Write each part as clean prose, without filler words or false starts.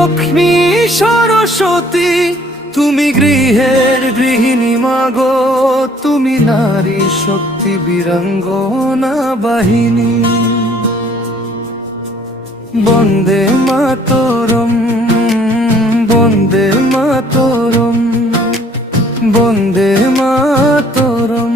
লক্ষ্মী সরস্বতী, তুমি গৃহের গৃহিণী মাগো, তুমি নারী শক্তি বীরাঙ্গনা বাহিনী। বন্দে মাতরম, বন্দে মাতরম, বন্দে মাতরম।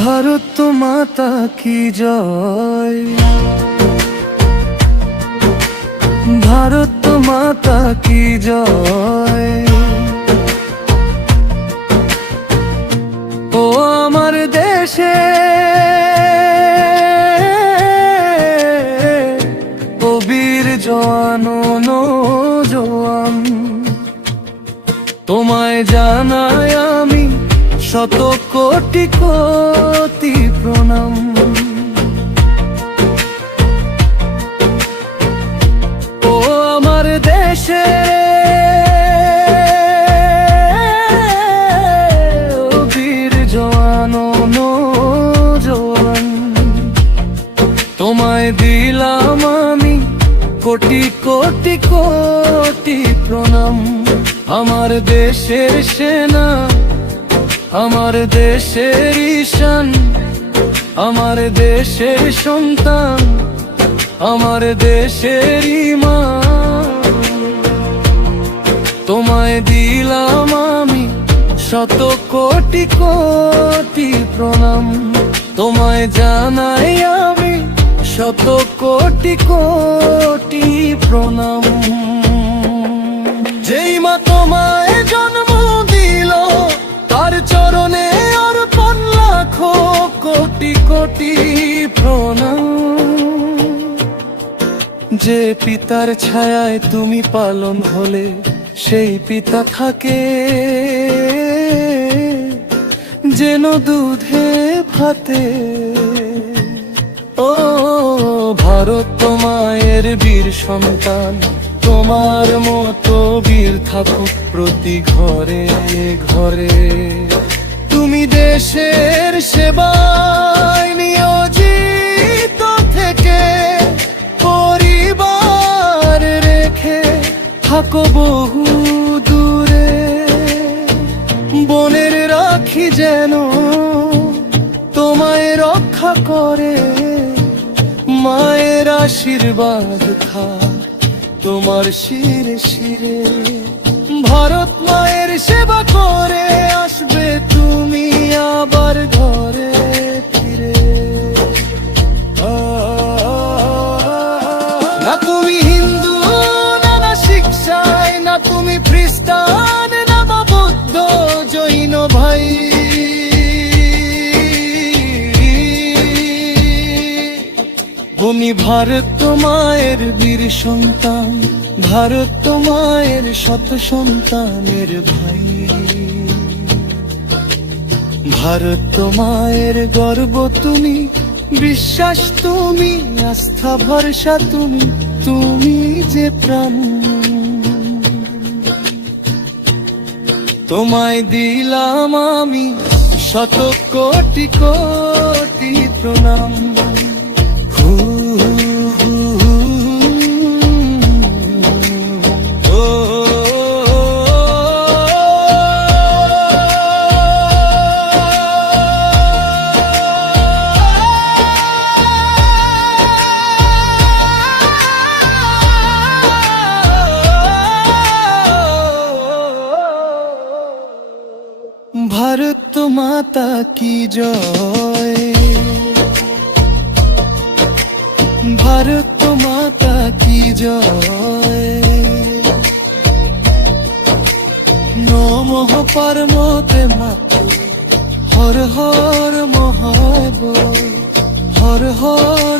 ভারত মাতা কি জয়, ভারত মাতা কি জয়। ও আমার দেশে ও বীর জওয়ান নওজোয়ান, তোমায় জানাই আমি শত কোটি কোটি প্রণাম। ও আমার দেশে ও বীর জওয়ান নওজোয়ান, তোমায় দিলাম আমি কোটি কোটি কোটি প্রণাম। আমার দেশের সেনা, আমার দেশের ঈশান, আমার দেশের সন্তান, আমার দেশের মা, তোমায় দিলাম আমি শত কোটি কোটি প্রণাম। তোমায় জানাই আমি শত কোটি কোটি প্রণাম। যেই মা তোমায় জন্ম দিল, তার চরণে অর্পণ লাখো কোটি কোটি প্রণাম। যে পিতার ছায়ায় তুমি পালন হলে, সেই পিতা থাকে যেন দুধে ভাতে। ও ভারত মায়ের বীর সন্তান, তোমার মতো বীর থাকুক প্রতি ঘরে ঘরে। তুমি দেশের সেবায় নিয়োজিত থেকে পরিবার রেখে থাকো বহু দূরে। বনের রাখি যেন তোমায় রক্ষা করে, মায়ের আশীর্বাদ থাক তোমার শিরে শিরে। ভারত মায়ের সেবা করে আসবে তুমি আবার ঘরে ফিরে। না তুমি হিন্দু না শিক্ষায়, না তুমি খ্রিস্টান না বা বৌদ্ধ জৈন ভাই। তুমি ভারত মায়ের বীর সন্তান, ভারত মায়ের শত সন্তানের ভাই। ভারত মায়ের গর্ব তুমি, বিশ্বাস তুমি, আস্থা ভরসা তুমি, তুমি যে প্রাণ। তোমায় দিলাম আমি শত কোটি কোটি প্রণাম। ভারত মাতা কি জয়, ভারত মাতা কি জয়। নমঃ পারমতে মাতু, হর হর মহাদেব, হর হর